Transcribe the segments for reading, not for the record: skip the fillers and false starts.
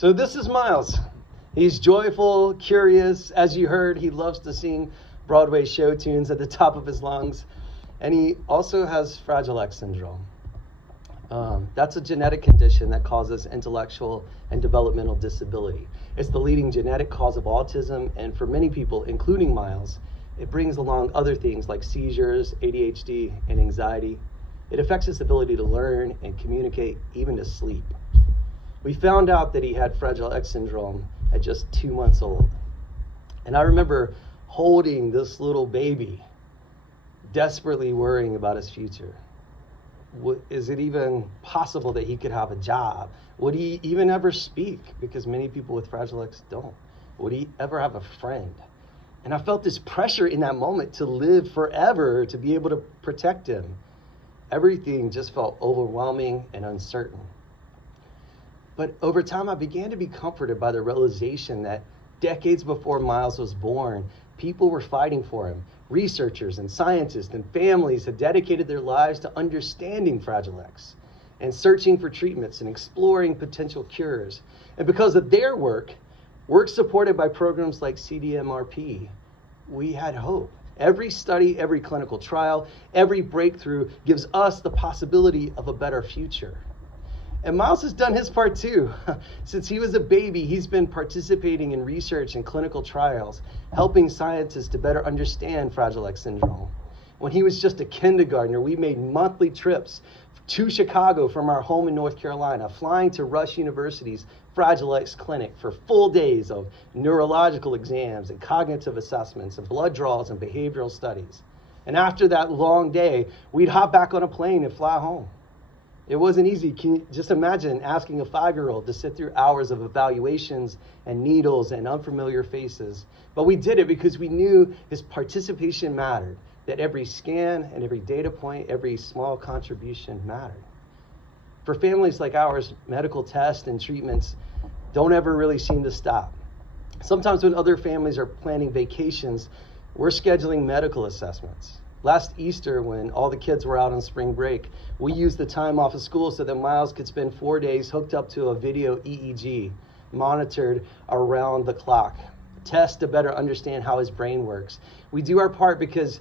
So this is Miles. He's joyful, curious. As you heard, he loves to sing Broadway show tunes at the top of his lungs. And he also has Fragile X syndrome. That's a genetic condition that causes intellectual and developmental disability. It's the leading genetic cause of autism, and for many people, including Miles, it brings along other things like seizures, ADHD, and anxiety. It affects his ability to learn and communicate, even to sleep. We found out that he had Fragile X syndrome at just 2 months old. And I remember holding this little baby, desperately worrying about his future. Is it even possible that he could have a job? Would he even ever speak? Because many people with Fragile X don't. Would he ever have a friend? And I felt this pressure in that moment to live forever, to be able to protect him. Everything just felt overwhelming and uncertain. But over time, I began to be comforted by the realization that decades before Miles was born, people were fighting for him. Researchers and scientists and families had dedicated their lives to understanding Fragile X and searching for treatments and exploring potential cures. And because of their work supported by programs like CDMRP, we had hope. Every study, every clinical trial, every breakthrough gives us the possibility of a better future. And Miles has done his part too. Since he was a baby, he's been participating in research and clinical trials, helping scientists to better understand Fragile X syndrome. When he was just a kindergartner, we made monthly trips to Chicago from our home in North Carolina, flying to Rush University's Fragile X clinic for full days of neurological exams and cognitive assessments and blood draws and behavioral studies. And after that long day, we'd hop back on a plane and fly home. It wasn't easy. Can you just imagine asking a 5-year-old to sit through hours of evaluations and needles and unfamiliar faces? But we did it because we knew his participation mattered, that every scan and every data point, every small contribution mattered. For families like ours, medical tests and treatments don't ever really seem to stop. Sometimes when other families are planning vacations, we're scheduling medical assessments. Last Easter, when all the kids were out on spring break, we used the time off of school so that Miles could spend 4 days hooked up to a video EEG, monitored around the clock, test to better understand how his brain works. We do our part because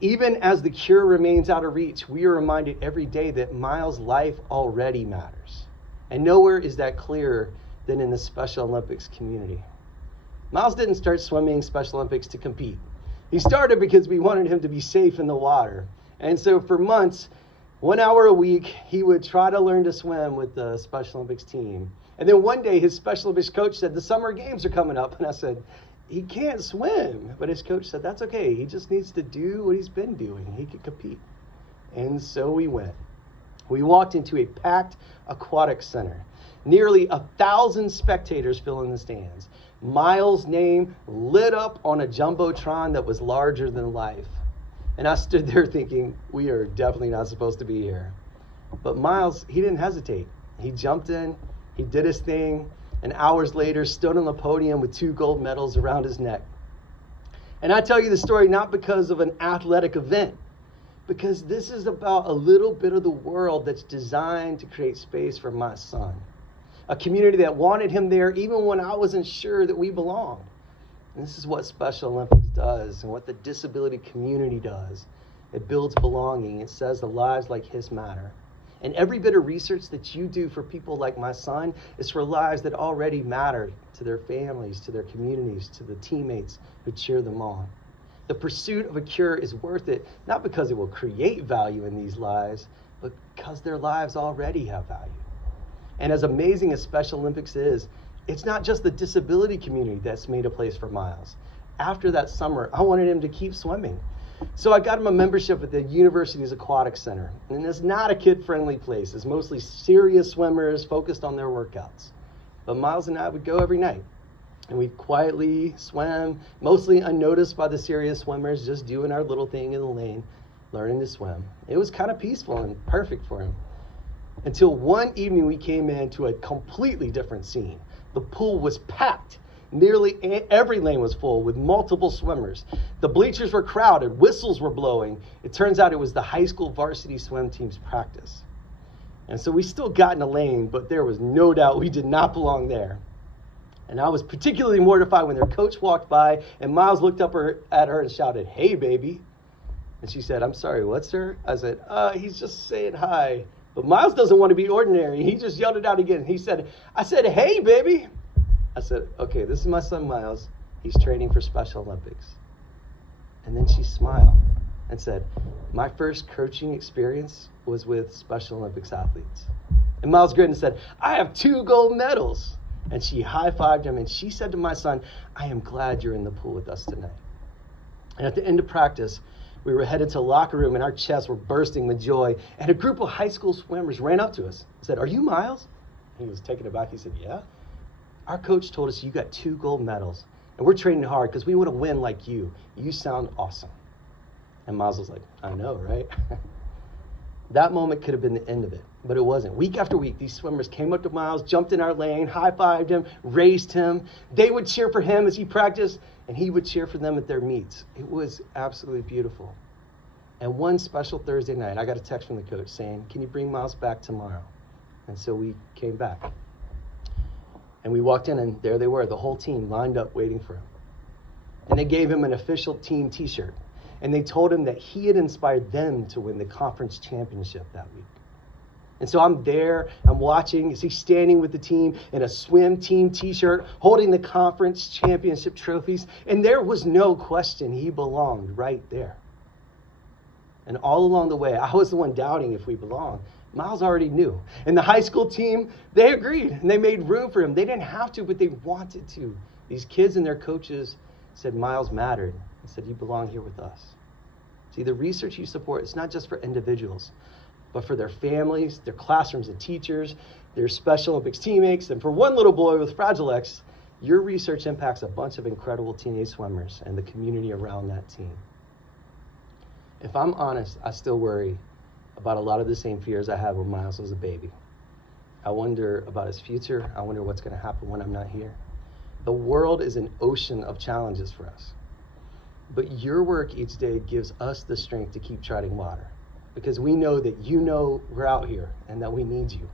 even as the cure remains out of reach, we are reminded every day that Miles' life already matters. And nowhere is that clearer than in the Special Olympics community. Miles didn't start swimming Special Olympics to compete. He started because we wanted him to be safe in the water. And so for months, 1 hour a week, he would try to learn to swim with the Special Olympics team. And then one day his Special Olympics coach said, the summer games are coming up. And I said, he can't swim. But his coach said, that's okay. He just needs to do what he's been doing. He could compete. And so we went. We walked into a packed aquatic center. Nearly 1,000 spectators filling the stands. Miles' name lit up on a jumbotron that was larger than life. And I stood there thinking, we are definitely not supposed to be here. But Miles, he didn't hesitate. He jumped in, he did his thing, and hours later stood on the podium with 2 gold medals around his neck. And I tell you the story not because of an athletic event, because this is about a little bit of the world that's designed to create space for my son. A community that wanted him there even when I wasn't sure that we belonged. And this is what Special Olympics does and what the disability community does. It builds belonging. It says the lives like his matter. And every bit of research that you do for people like my son is for lives that already matter to their families, to their communities, to the teammates who cheer them on. The pursuit of a cure is worth it, not because it will create value in these lives, but because their lives already have value. And as amazing as Special Olympics is, it's not just the disability community that's made a place for Miles. After that summer, I wanted him to keep swimming. So I got him a membership at the university's aquatic center. And it's not a kid-friendly place. It's mostly serious swimmers focused on their workouts. But Miles and I would go every night. And we'd quietly swim, mostly unnoticed by the serious swimmers, just doing our little thing in the lane, learning to swim. It was kind of peaceful and perfect for him. Until one evening we came into a completely different scene. The pool was packed. Nearly every lane was full with multiple swimmers. The bleachers were crowded, whistles were blowing. It turns out it was the high school varsity swim team's practice. And so we still got in the lane, but there was no doubt we did not belong there. And I was particularly mortified when their coach walked by and Miles looked up at her and shouted, "Hey, baby." And she said, "I'm sorry, what, sir?" I said, he's just saying hi. But Miles doesn't want to be ordinary. He just yelled it out again. I said, "Hey, baby." I said, "Okay, this is my son, Miles. He's training for Special Olympics." And then she smiled and said, "My first coaching experience was with Special Olympics athletes." And Miles grinned and said, "I have 2 gold medals." And she high-fived him, and she said to my son, "I am glad you're in the pool with us tonight." And at the end of practice, we were headed to the locker room, and our chests were bursting with joy. And a group of high school swimmers ran up to us and said, "Are you Miles?" He was taken aback. He said, "Yeah." "Our coach told us you got 2 gold medals, and we're training hard because we want to win like you. You sound awesome." And Miles was like, "I know, right?" That moment could have been the end of it, but it wasn't. Week after week, these swimmers came up to Miles, jumped in our lane, high-fived him, raced him. They would cheer for him as he practiced, and he would cheer for them at their meets. It was absolutely beautiful. And one special Thursday night, I got a text from the coach saying, "Can you bring Miles back tomorrow?" And so we came back. And we walked in, and there they were, the whole team lined up waiting for him. And they gave him an official team t-shirt. And they told him that he had inspired them to win the conference championship that week. And so I'm there, I'm watching as he's standing with the team in a swim team t-shirt, holding the conference championship trophies. And there was no question he belonged right there. And all along the way, I was the one doubting if we belonged. Miles already knew. And the high school team, they agreed, and they made room for him. They didn't have to, but they wanted to. These kids and their coaches said Miles mattered and said, "You belong here with us." See, the research you support is not just for individuals, but for their families, their classrooms and teachers, their Special Olympics teammates, and for one little boy with Fragile X, your research impacts a bunch of incredible teenage swimmers and the community around that team. If I'm honest, I still worry about a lot of the same fears I had when Miles was a baby. I wonder about his future. I wonder what's going to happen when I'm not here. The world is an ocean of challenges for us. But your work each day gives us the strength to keep treading water, because we know that you know we're out here and that we need you.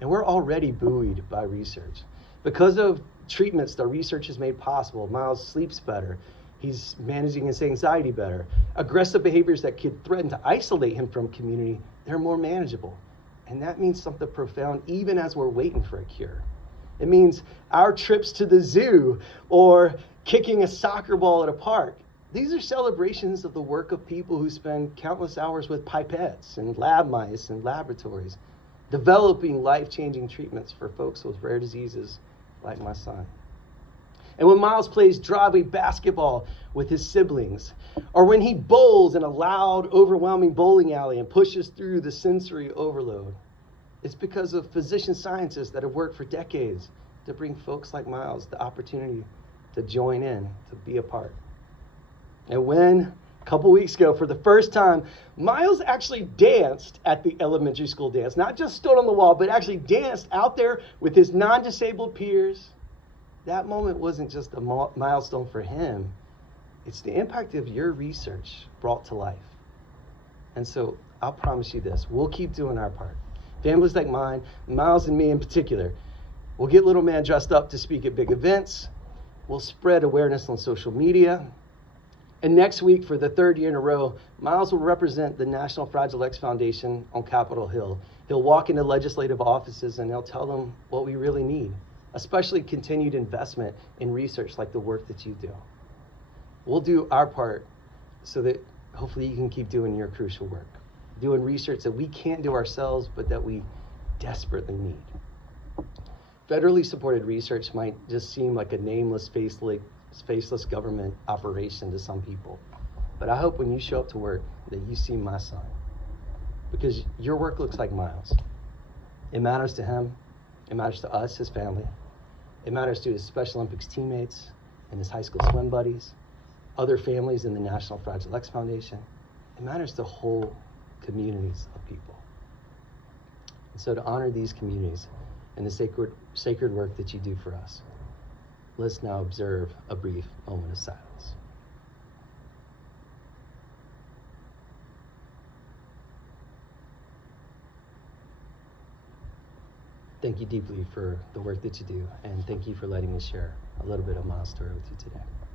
And we're already buoyed by research. Because of treatments that research has made possible, Miles sleeps better. He's managing his anxiety better. Aggressive behaviors that could threaten to isolate him from community, they're more manageable. And that means something profound even as we're waiting for a cure. It means our trips to the zoo or kicking a soccer ball at a park. These are celebrations of the work of people who spend countless hours with pipettes and lab mice and laboratories, developing life-changing treatments for folks with rare diseases like my son. And when Miles plays driveway basketball with his siblings, or when he bowls in a loud, overwhelming bowling alley and pushes through the sensory overload, it's because of physician scientists that have worked for decades to bring folks like Miles the opportunity to join in, to be a part. And when, a couple weeks ago, for the first time, Miles actually danced at the elementary school dance, not just stood on the wall, but actually danced out there with his non-disabled peers, that moment wasn't just a milestone for him. It's the impact of your research brought to life. And so I'll promise you this, we'll keep doing our part. Families like mine, Miles and me in particular, we'll get little man dressed up to speak at big events. We'll spread awareness on social media. And next week, for the 3rd year in a row, Miles will represent the National Fragile X Foundation on Capitol Hill. He'll walk into legislative offices and he'll tell them what we really need, especially continued investment in research like the work that you do. We'll do our part so that hopefully you can keep doing your crucial work, doing research that we can't do ourselves, but that we desperately need. Federally supported research might just seem like a nameless, faceless government operation to some people. But I hope when you show up to work that you see my son, because your work looks like Miles. It matters to him. It matters to us, his family. It matters to his Special Olympics teammates and his high school swim buddies, other families in the National Fragile X Foundation. It matters to whole communities of people. And so to honor these communities and the sacred work that you do for us, let's now observe a brief moment of silence. thank you deeply for the work that you do, and thank you for letting me share a little bit of my story with you today.